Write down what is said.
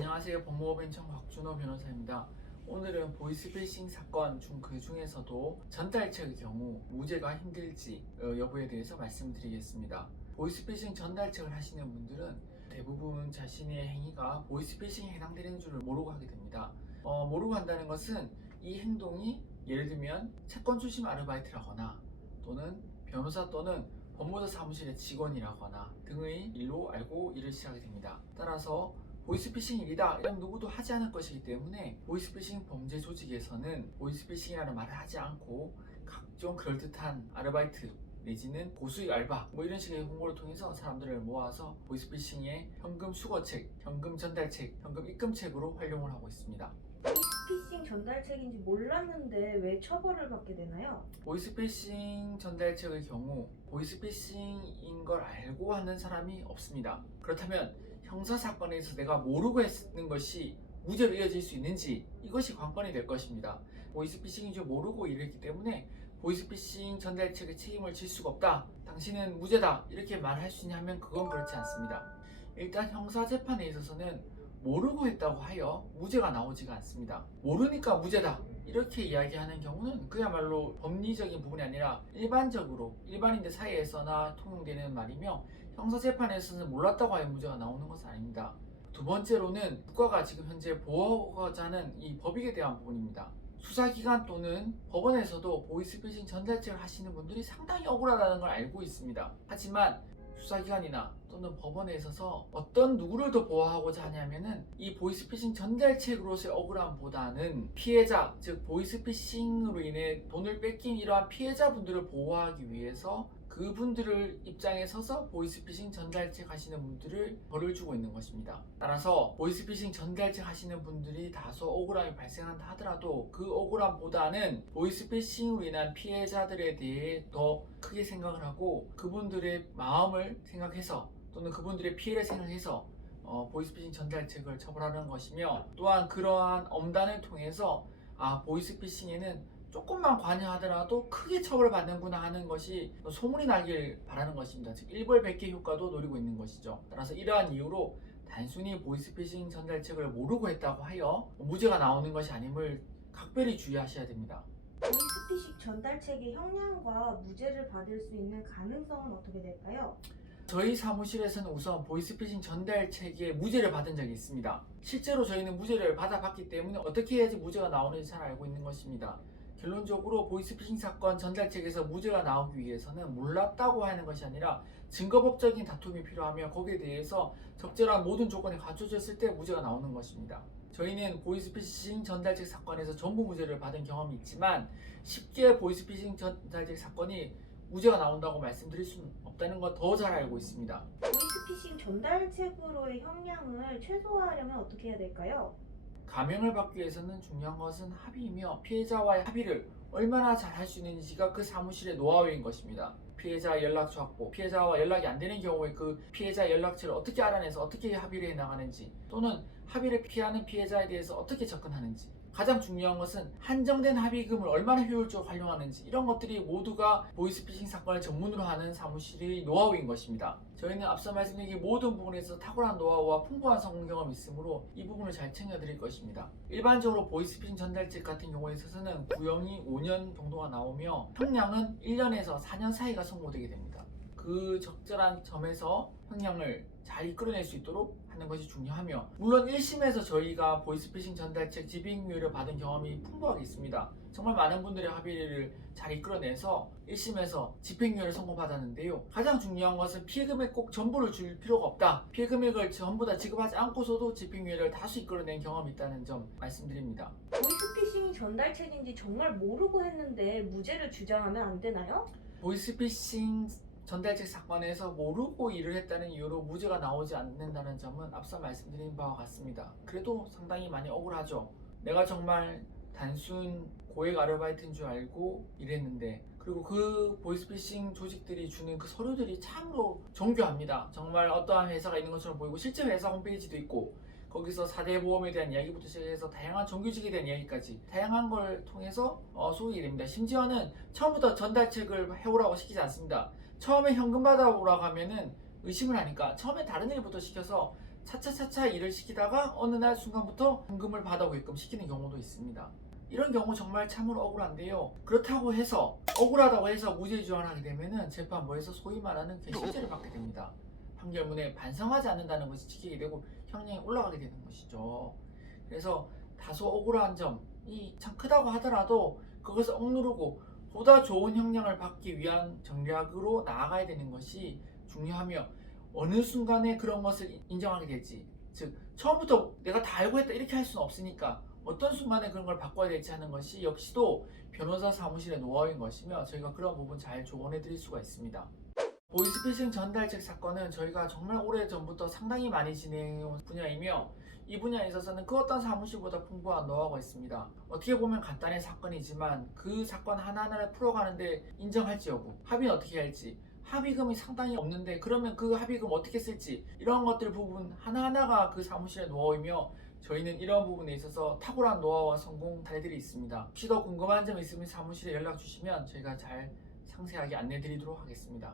안녕하세요. 법무법인청 박준호 변호사입니다. 오늘은 보이스피싱 사건 그 중에서도 전달책의 경우 무죄가 힘들지 여부에 대해서 말씀드리겠습니다. 보이스피싱 전달책을 하시는 분들은 대부분 자신의 행위가 보이스피싱에 해당되는 줄을 모르고 하게 됩니다. 모르고 한다는 것은 이 행동이 예를 들면 채권 추심 아르바이트라거나 또는 변호사 또는 법무사 사무실의 직원이라거나 등의 일로 알고 일을 시작하게 됩니다. 따라서 보이스피싱이 일이다 이러면 누구도 하지 않을 것이기 때문에 보이스피싱 범죄 조직에서는 보이스피싱이라는 말을 하지 않고 각종 그럴듯한 아르바이트 내지는 고수익 알바 이런 식의 홍보를 통해서 사람들을 모아서 보이스피싱의 현금 수거책, 현금 전달책, 현금 입금책으로 활용을 하고 있습니다. 보이스피싱 전달책인지 몰랐는데 왜 처벌을 받게 되나요? 보이스피싱 전달책의 경우 보이스피싱인 걸 알고 하는 사람이 없습니다. 그렇다면 형사사건에서 내가 모르고 했는 것이 무죄로 이어질 수 있는지 이것이 관건이 될 것입니다. 보이스피싱인 줄 모르고 일했기 때문에 보이스피싱 전달책의 책임을 질 수가 없다, 당신은 무죄다 이렇게 말할 수 있냐면 그건 그렇지 않습니다. 일단 형사재판에 있어서는 모르고 했다고 하여 무죄가 나오지가 않습니다. 모르니까 무죄다 이렇게 이야기하는 경우는 그야말로 법리적인 부분이 아니라 일반적으로 일반인들 사이에서나 통용되는 말이며 형사재판에서는 몰랐다고 하여 무죄가 나오는 것은 아닙니다. 두 번째로는 국가가 지금 현재 보호하고자 하는 이 법익에 대한 부분입니다. 수사기관 또는 법원에서도 보이스피싱 전달책을 하시는 분들이 상당히 억울하다는 걸 알고 있습니다. 하지만 수사기관이나 또는 법원에 있어서 어떤 누구를 더 보호하고자 하냐면은 이 보이스피싱 전달책으로서의 억울함보다는 피해자, 즉 보이스피싱으로 인해 돈을 뺏긴 이러한 피해자분들을 보호하기 위해서 그분들을 입장에 서서 보이스피싱 전달책 하시는 분들을 벌을 주고 있는 것입니다. 따라서 보이스피싱 전달책 하시는 분들이 다소 억울함이 발생한다 하더라도 그 억울함보다는 보이스피싱으로 인한 피해자들에 대해 더 크게 생각을 하고 그분들의 마음을 생각해서 또는 그분들의 피해를 생각해서 보이스피싱 전달책을 처벌하는 것이며, 또한 그러한 엄단을 통해서 보이스피싱에는 조금만 관여하더라도 크게 처벌받는구나 하는 것이 소문이 나길 바라는 것입니다. 즉 일벌백계 효과도 노리고 있는 것이죠. 따라서 이러한 이유로 단순히 보이스피싱 전달책을 모르고 했다고 하여 무죄가 나오는 것이 아님을 각별히 주의하셔야 됩니다. 보이스피싱 전달책의 형량과 무죄를 받을 수 있는 가능성은 어떻게 될까요? 저희 사무실에서는 우선 보이스피싱 전달책에 무죄를 받은 적이 있습니다. 실제로 저희는 무죄를 받아봤기 때문에 어떻게 해야지 무죄가 나오는지 잘 알고 있는 것입니다. 결론적으로 보이스피싱 사건 전달책에서 무죄가 나오기 위해서는 몰랐다고 하는 것이 아니라 증거법적인 다툼이 필요하며 거기에 대해서 적절한 모든 조건이 갖춰졌을 때 무죄가 나오는 것입니다. 저희는 보이스피싱 전달책 사건에서 전부 무죄를 받은 경험이 있지만 쉽게 보이스피싱 전달책 사건이 무죄가 나온다고 말씀드릴 수는 없다는 거 더 잘 알고 있습니다. 보이스피싱 전달책으로의 형량을 최소화하려면 어떻게 해야 될까요? 감형을 받기 위해서는 중요한 것은 합의이며 피해자와의 합의를 얼마나 잘 할 수 있는지가 그 사무실의 노하우인 것입니다. 피해자 연락처 확보, 피해자와 연락이 안 되는 경우에 그 피해자 연락처를 어떻게 알아내서 어떻게 합의를 해나가는지, 또는 합의를 피하는 피해자에 대해서 어떻게 접근하는지, 가장 중요한 것은 한정된 합의금을 얼마나 효율적으로 활용하는지, 이런 것들이 모두가 보이스피싱 사건을 전문으로 하는 사무실의 노하우인 것입니다. 저희는 앞서 말씀드린 모든 부분에서 탁월한 노하우와 풍부한 성공 경험이 있으므로 이 부분을 잘 챙겨드릴 것입니다. 일반적으로 보이스피싱 전달책 같은 경우에 있어서는 구형이 5년 정도가 나오며 형량은 1년에서 4년 사이가 선고되게 됩니다. 그 적절한 점에서 형량을 잘 이끌어낼 수 있도록 하는 것이 중요하며, 물론 1심에서 저희가 보이스피싱 전달책 집행유예를 받은 경험이 풍부하게 있습니다. 정말 많은 분들의 합의를 잘 이끌어내서 1심에서 집행유예를 선고받았는데요. 가장 중요한 것은 피해금액 꼭 전부를 줄 필요가 없다, 피해금액을 전부 다 지급하지 않고서도 집행유예를 다수 이끌어낸 경험이 있다는 점 말씀드립니다. 보이스피싱 전달책인지 정말 모르고 했는데 무죄를 주장하면 안 되나요? 보이스피싱 전달책 사건에서 모르고 일을 했다는 이유로 무죄가 나오지 않는다는 점은 앞서 말씀드린 바와 같습니다. 그래도 상당히 많이 억울하죠. 내가 정말 단순 고액 아르바이트인 줄 알고 일했는데, 그리고 그 보이스피싱 조직들이 주는 그 서류들이 참으로 정교합니다. 정말 어떠한 회사가 있는 것처럼 보이고 실제 회사 홈페이지도 있고 거기서 4대 보험에 대한 이야기부터 시작해서 다양한 정규직에 대한 이야기까지 다양한 걸 통해서 소개가 됩니다. 심지어는 처음부터 전달책을 해오라고 시키지 않습니다. 처음에 현금 받아오라고 하면은 의심을 하니까 처음에 다른 일부터 시켜서 차차차차 일을 시키다가 어느 날 순간부터 현금을 받아오게끔 시키는 경우도 있습니다. 이런 경우 정말 참으로 억울한데요. 그렇다고 해서 억울하다고 해서 무죄 주장하게 되면은 재판부에서 소위 말하는 괘씸죄를 받게 됩니다. 판결문에 반성하지 않는다는 것이 지키게 되고 형량이 올라가게 되는 것이죠. 그래서 다소 억울한 점이 참 크다고 하더라도 그것을 억누르고 보다 좋은 형량을 받기 위한 전략으로 나아가야 되는 것이 중요하며, 어느 순간에 그런 것을 인정하게 될지, 즉 처음부터 내가 다 알고 했다 이렇게 할 수는 없으니까 어떤 순간에 그런 걸 바꿔야 될지 하는 것이 역시도 변호사 사무실의 노하우인 것이며, 저희가 그런 부분 잘 조언해 드릴 수가 있습니다. 보이스피싱 전달책 사건은 저희가 정말 오래전부터 상당히 많이 진행해온 분야이며, 이 분야에 있어서는 그 어떤 사무실보다 풍부한 노하우가 있습니다. 어떻게 보면 간단한 사건이지만 그 사건 하나하나를 풀어가는데 인정할지 여부, 합의는 어떻게 할지, 합의금이 상당히 없는데 그러면 그 합의금 어떻게 쓸지, 이런 것들 부분 하나하나가 그 사무실의 노하우이며, 저희는 이런 부분에 있어서 탁월한 노하우와 성공 사례들이 있습니다. 혹시 더 궁금한 점 있으면 사무실에 연락 주시면 저희가 잘 상세하게 안내 드리도록 하겠습니다.